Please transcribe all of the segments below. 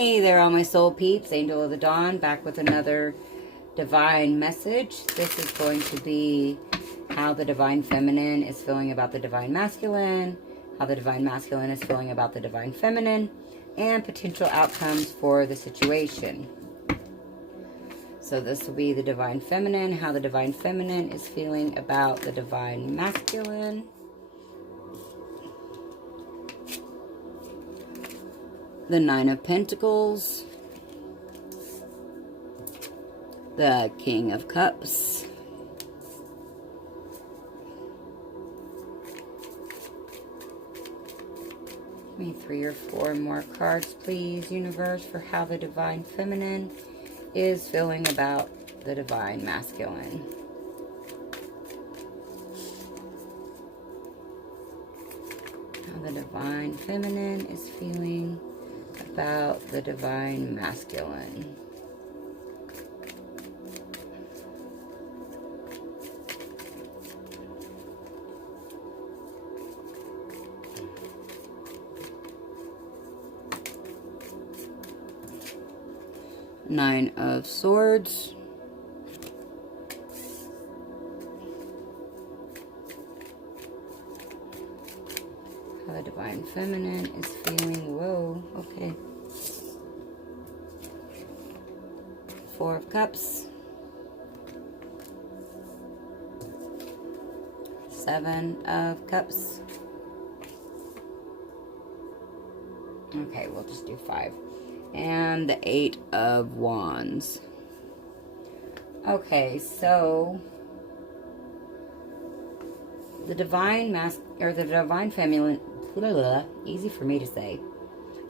Hey there, all my soul peeps. Angel of the Dawn, back with another divine message. This is going to be how the divine feminine is feeling about the divine masculine, how the divine masculine is feeling about the divine feminine, and potential outcomes for the situation. So this will be the divine feminine, how the divine feminine is feeling about the divine masculine. The Nine of Pentacles, the King of Cups, give me 3 or 4 more cards, please, universe, for how the divine feminine is feeling about the divine masculine. How the divine feminine is feeling about the divine masculine. Nine of Swords. How the divine feminine is feeling. Whoa, okay. 4 of Cups. 7 of Cups. Okay, we'll just do 5. And the 8 of Wands. Okay, so the divine the divine feminine, easy for me to say.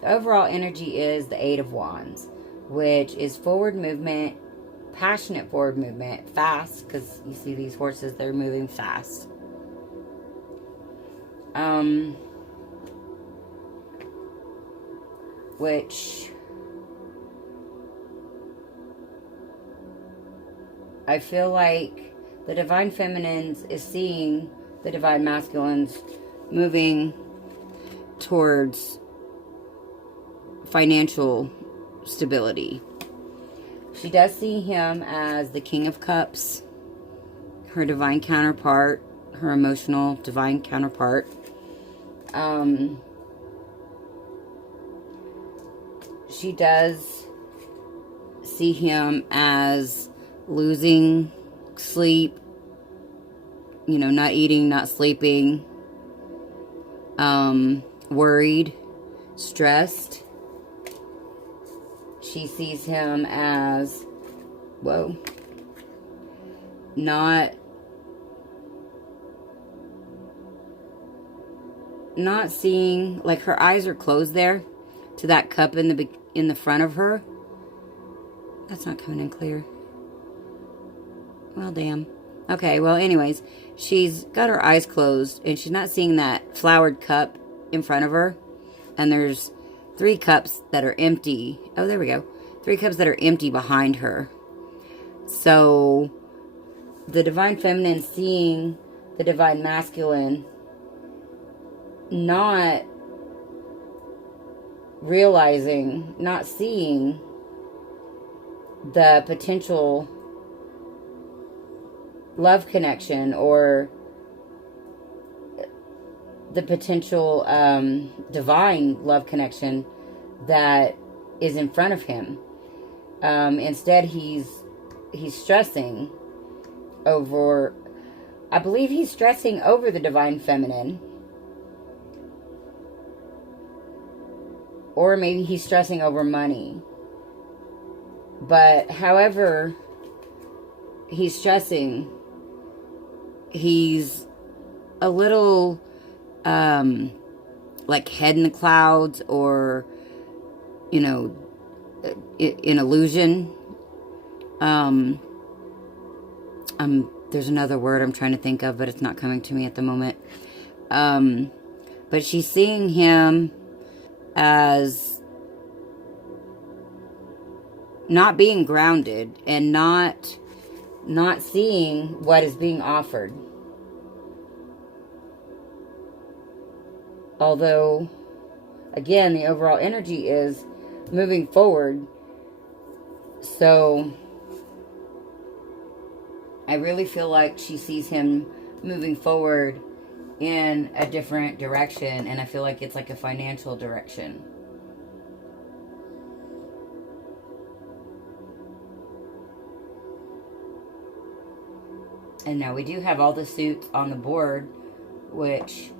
The overall energy is the 8 of Wands, which is forward movement, passionate forward movement, fast, because you see these horses, they're moving fast. Which I feel like the divine feminine is seeing the divine masculines moving towards financial stability. She does see him as the King of Cups, her divine counterpart, her emotional divine counterpart. She does see him as losing sleep, you know, not eating, not sleeping, worried, stressed. She sees him as, whoa, not seeing, like her eyes are closed there to that cup in the front of her. That's not coming in clear. Well, damn. Okay, well, anyways, she's got her eyes closed and she's not seeing that flowered cup in front of her. And there's 3 cups that are empty. Oh, there we go. 3 cups that are empty behind her. So the divine feminine seeing the divine masculine not realizing, not seeing the potential love connection or the potential divine love connection that is in front of him. Instead, he's stressing over, I believe he's stressing over the divine feminine. Or maybe he's stressing over money. But however he's stressing, he's a little like head in the clouds, or, you know, in illusion. There's another word I'm trying to think of, but it's not coming to me at the moment. But she's seeing him as not being grounded and not seeing what is being offered. Although, again, the overall energy is moving forward. So I really feel like she sees him moving forward in a different direction, and I feel like it's like a financial direction. And now we do have all the suits on the board, which,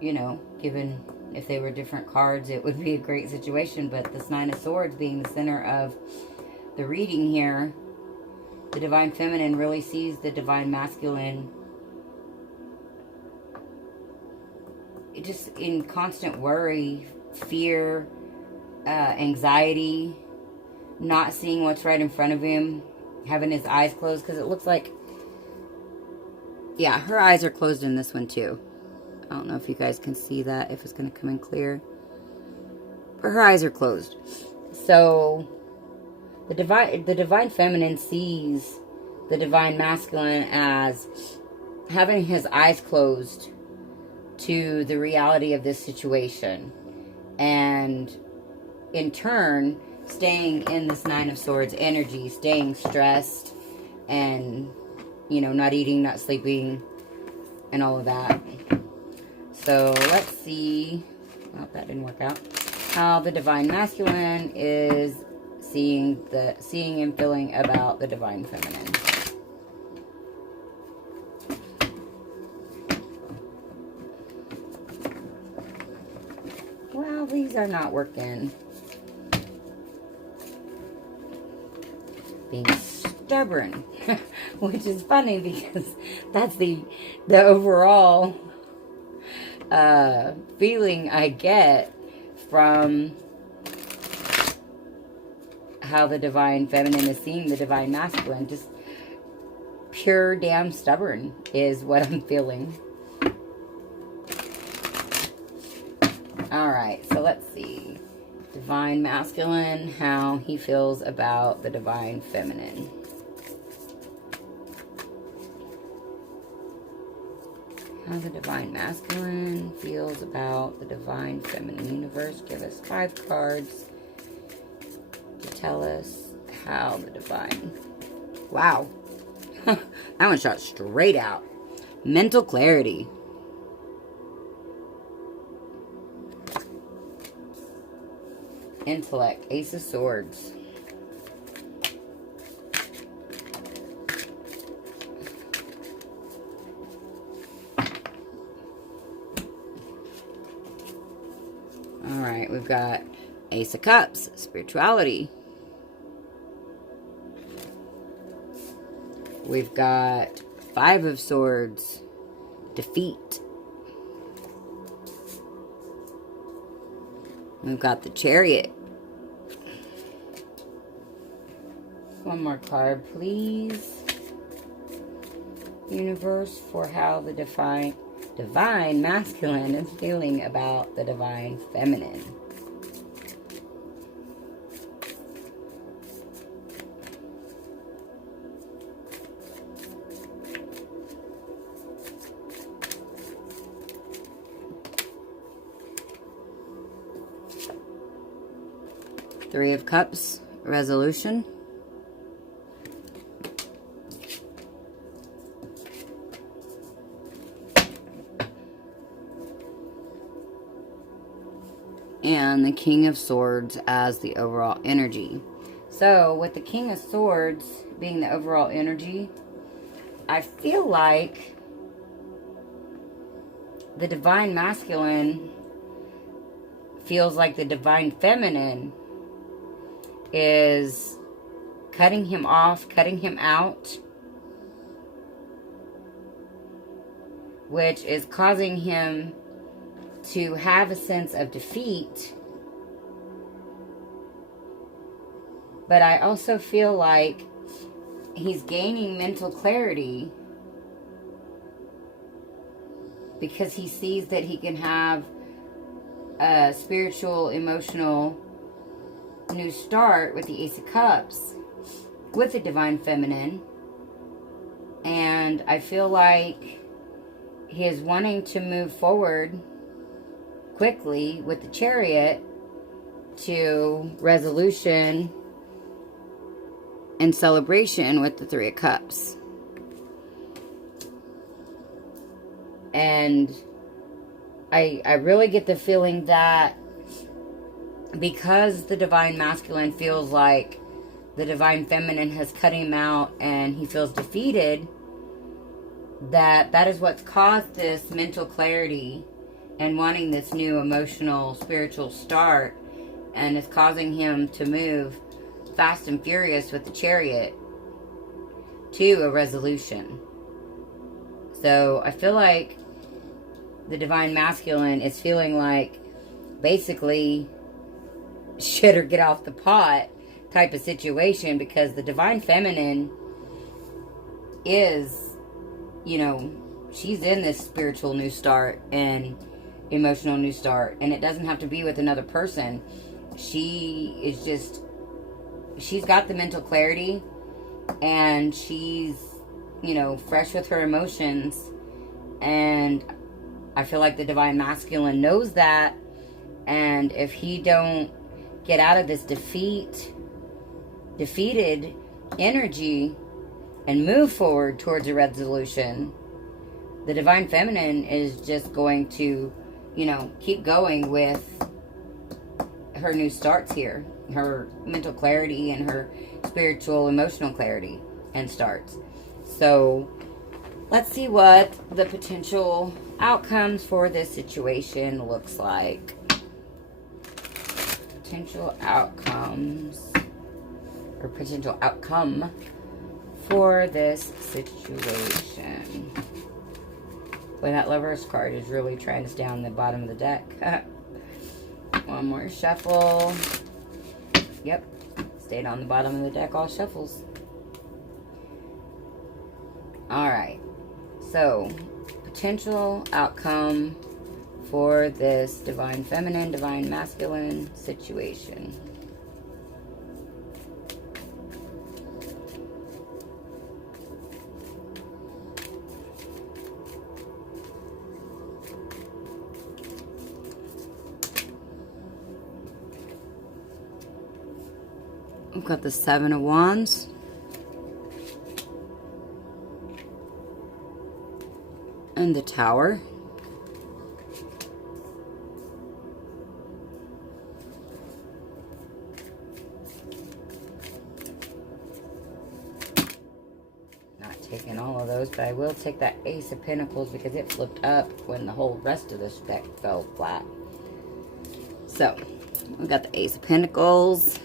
you know, given if they were different cards, it would be a great situation. But this Nine of Swords being the center of the reading here, the Divine Feminine really sees the Divine Masculine just in constant worry, fear, anxiety, not seeing what's right in front of him, having his eyes closed, because it looks like, yeah, her eyes are closed in this one too. I don't know if you guys can see that, if it's going to come in clear. But her eyes are closed. So the divine feminine sees the Divine Masculine as having his eyes closed to the reality of this situation, and in turn staying in this Nine of Swords energy, staying stressed, and, you know, not eating, not sleeping, and all of that. So let's see, well, that didn't work out, how the Divine Masculine is seeing and feeling about the Divine Feminine. Well, these are not working. Being stubborn, which is funny because that's the overall feeling I get from how the Divine Feminine is seeing the Divine Masculine. Just pure damn stubborn is what I'm feeling. Alright, so let's see. Divine Masculine, how he feels about the Divine Feminine. How the Divine Masculine feels about the Divine Feminine. Universe, give us 5 cards to tell us how the Divine... Wow. That one shot straight out. Mental clarity. Intellect, Ace of Swords. Alright, we've got Ace of Cups, spirituality. We've got 5 of Swords, defeat. We've got the Chariot. One more card, please. Universe, for how the Divine Masculine is feeling about the Divine Feminine. Three of Cups, resolution. And the King of Swords as the overall energy. So with the King of Swords being the overall energy, I feel like the Divine Masculine feels like the Divine Feminine is cutting him off, cutting him out, which is causing him to have a sense of defeat. But I also feel like he's gaining mental clarity because he sees that he can have a spiritual, emotional new start with the Ace of Cups with the Divine Feminine. And I feel like he is wanting to move forward quickly with the Chariot to resolution and celebration with the Three of Cups. And I really get the feeling that because the Divine Masculine feels like the Divine Feminine has cut him out and he feels defeated, that is what's caused this mental clarity and wanting this new emotional, spiritual start, and it's causing him to move fast and furious with the Chariot to a resolution. So I feel like the Divine Masculine is feeling like basically shit or get off the pot type of situation, because the Divine Feminine is, you know, she's in this spiritual new start and emotional new start, and it doesn't have to be with another person. She's got the mental clarity, and she's, you know, fresh with her emotions, and I feel like the Divine Masculine knows that, and if he don't get out of this defeated energy and move forward towards a resolution, the Divine Feminine is just going to, you know, keep going with her new starts here, her mental clarity and her spiritual, emotional clarity and starts. So let's see what the potential outcomes for this situation looks like. Potential outcomes, or potential outcome for this situation. Boy, that Lover's card is really trying to stay on the bottom of the deck. One more shuffle. Yep, stayed on the bottom of the deck, all shuffles. Alright, so potential outcome for this Divine Feminine, Divine Masculine situation. We've got the Seven of Wands. And the Tower. Not taking all of those, but I will take that Ace of Pentacles because it flipped up when the whole rest of this deck fell flat. So, we've got the Ace of Pentacles.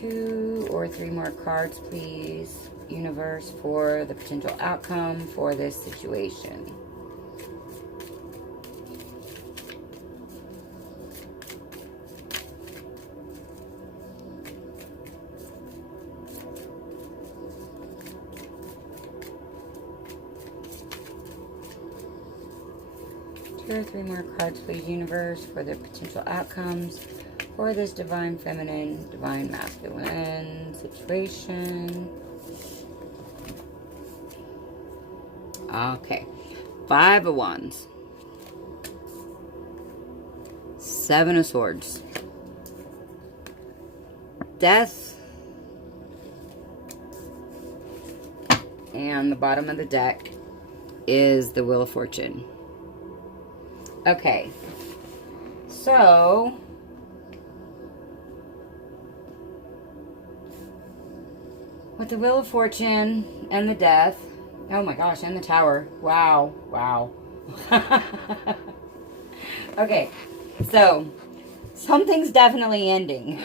2 or 3 more cards, please, universe, for the potential outcome for this situation. Two or 3 more cards, please, universe, for the potential outcomes for this Divine Feminine, Divine Masculine situation. Okay. 5 of Wands. 7 of Swords. Death. And the bottom of the deck is the Wheel of Fortune. Okay. So with the Wheel of Fortune and the Death, oh my gosh, and the Tower. Wow, wow. Okay, so something's definitely ending.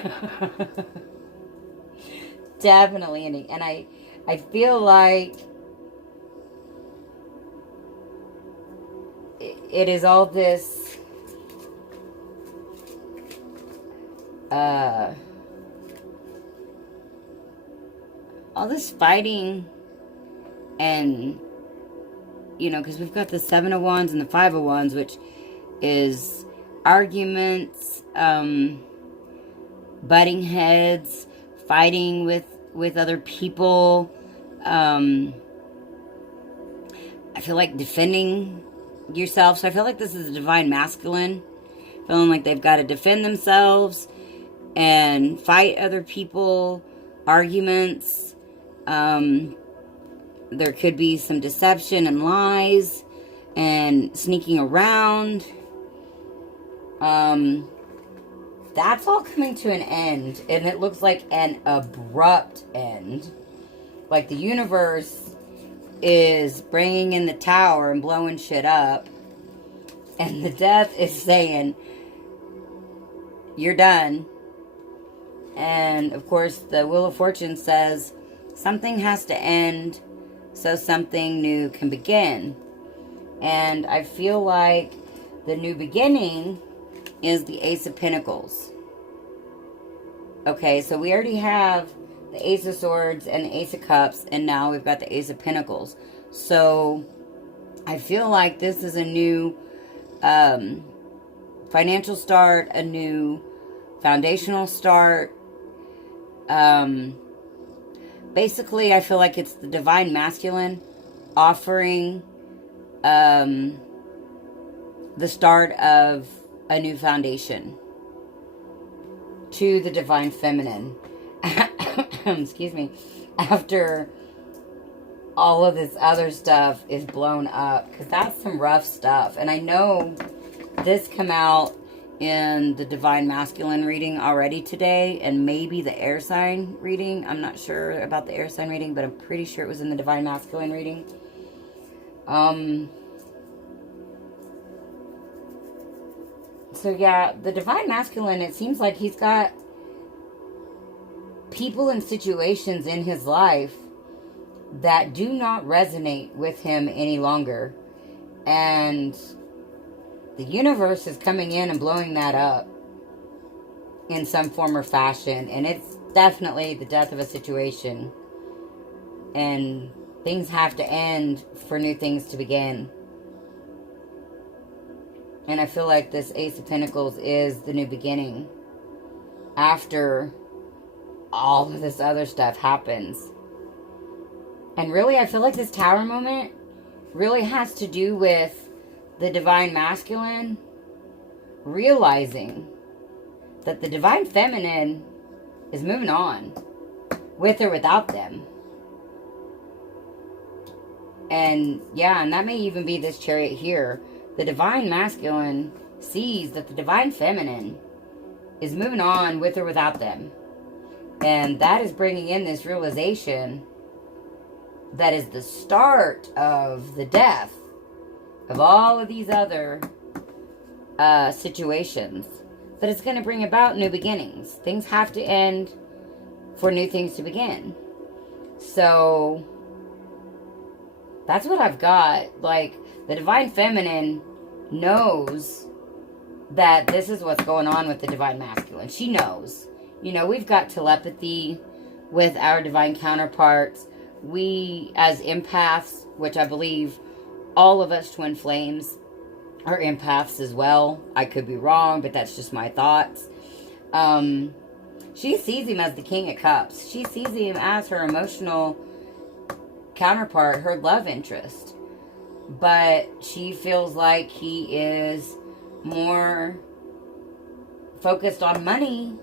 Definitely ending. And I feel like it is all this all this fighting, and you know, because we've got the 7 of Wands and the 5 of Wands, which is arguments, butting heads, fighting with other people. I feel like defending yourself. So I feel like this is a divine masculine, feeling like they've got to defend themselves and fight other people, arguments. There could be some deception and lies and sneaking around. That's all coming to an end, and it looks like an abrupt end. Like the universe is bringing in the tower and blowing shit up, and the death is saying, you're done. And of course the Wheel of Fortune says something has to end so something new can begin. And I feel like the new beginning is the Ace of Pentacles. Okay, so we already have the Ace of Swords and the Ace of Cups, and now we've got the Ace of Pentacles. So I feel like this is a new financial start, a new foundational start. Basically, I feel like it's the divine masculine offering the start of a new foundation to the divine feminine. Excuse me. After all of this other stuff is blown up, because that's some rough stuff. And I know this come out in the divine masculine reading already today, and maybe the air sign reading. I'm not sure about the air sign reading, but I'm pretty sure it was in the divine masculine reading. So yeah, the divine masculine, it seems like he's got people and situations in his life that do not resonate with him any longer. And the universe is coming in and blowing that up in some form or fashion. And it's definitely the death of a situation. And things have to end for new things to begin. And I feel like this Ace of Pentacles is the new beginning after all of this other stuff happens. And really, I feel like this Tower moment really has to do with the divine masculine realizing that the divine feminine is moving on, with or without them. And yeah, and that may even be this Chariot here. The divine masculine sees that the divine feminine is moving on with or without them. And that is bringing in this realization that is the start of the death of all of these other situations. But it's going to bring about new beginnings. Things have to end for new things to begin. So that's what I've got. Like, the divine feminine knows that this is what's going on with the divine masculine. She knows. You know, we've got telepathy with our divine counterparts. We, as empaths, which I believe all of us twin flames are empaths as well. I could be wrong, but that's just my thoughts. She sees him as the King of Cups. She sees him as her emotional counterpart, her love interest. But she feels like he is more focused on money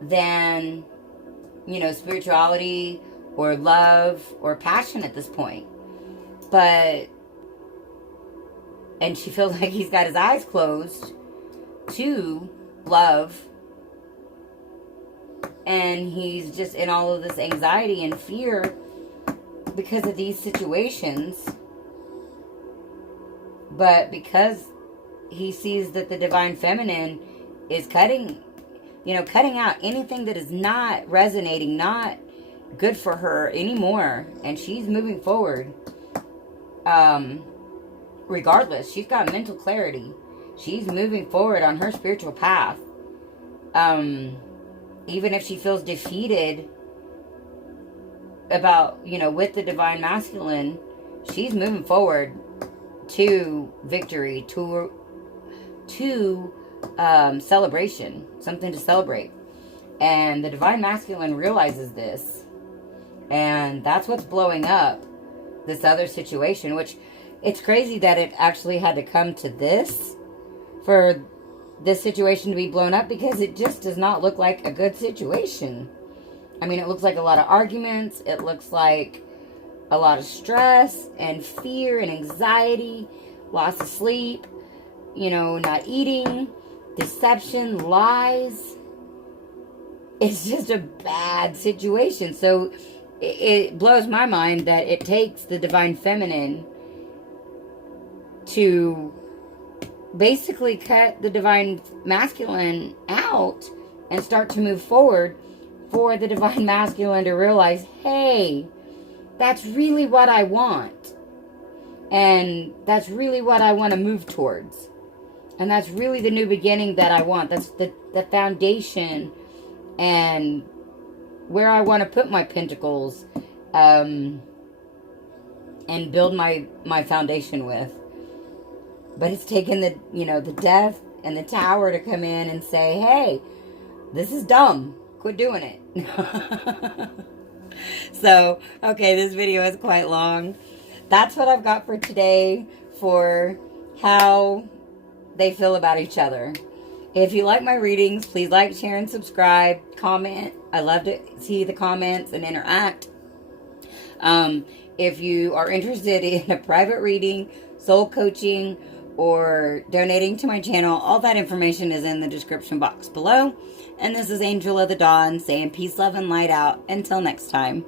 than, you know, spirituality or love or passion at this point. But, and she feels like he's got his eyes closed to love. And he's just in all of this anxiety and fear because of these situations. But because he sees that the divine feminine is cutting out anything that is not resonating, not good for her anymore, and she's moving forward. Regardless, she's got mental clarity. She's moving forward on her spiritual path. Even if she feels defeated about, you know, with the divine masculine, she's moving forward to victory, to celebration, something to celebrate. And the divine masculine realizes this, and that's what's blowing up this other situation, which it's crazy that it actually had to come to this for this situation to be blown up, because it just does not look like a good situation. I mean, it looks like a lot of arguments. It looks like a lot of stress and fear and anxiety, loss of sleep, you know, not eating, deception, lies. It's just a bad situation. So it blows my mind that it takes the divine feminine to basically cut the divine masculine out and start to move forward, for the divine masculine to realize, hey, that's really what I want. And that's really what I want to move towards. And that's really the new beginning that I want. That's the foundation and where I want to put my pentacles and build my foundation with. But it's taken the, you know, the death and the tower to come in and say, hey, this is dumb. Quit doing it. So, okay, this video is quite long. That's what I've got for today for how they feel about each other. If you like my readings, please like, share, and subscribe. Comment. I love to see the comments and interact. If you are interested in a private reading, soul coaching, or donating to my channel, all that information is in the description box below. And this is Angel of the Dawn saying peace, love, and light out. Until next time.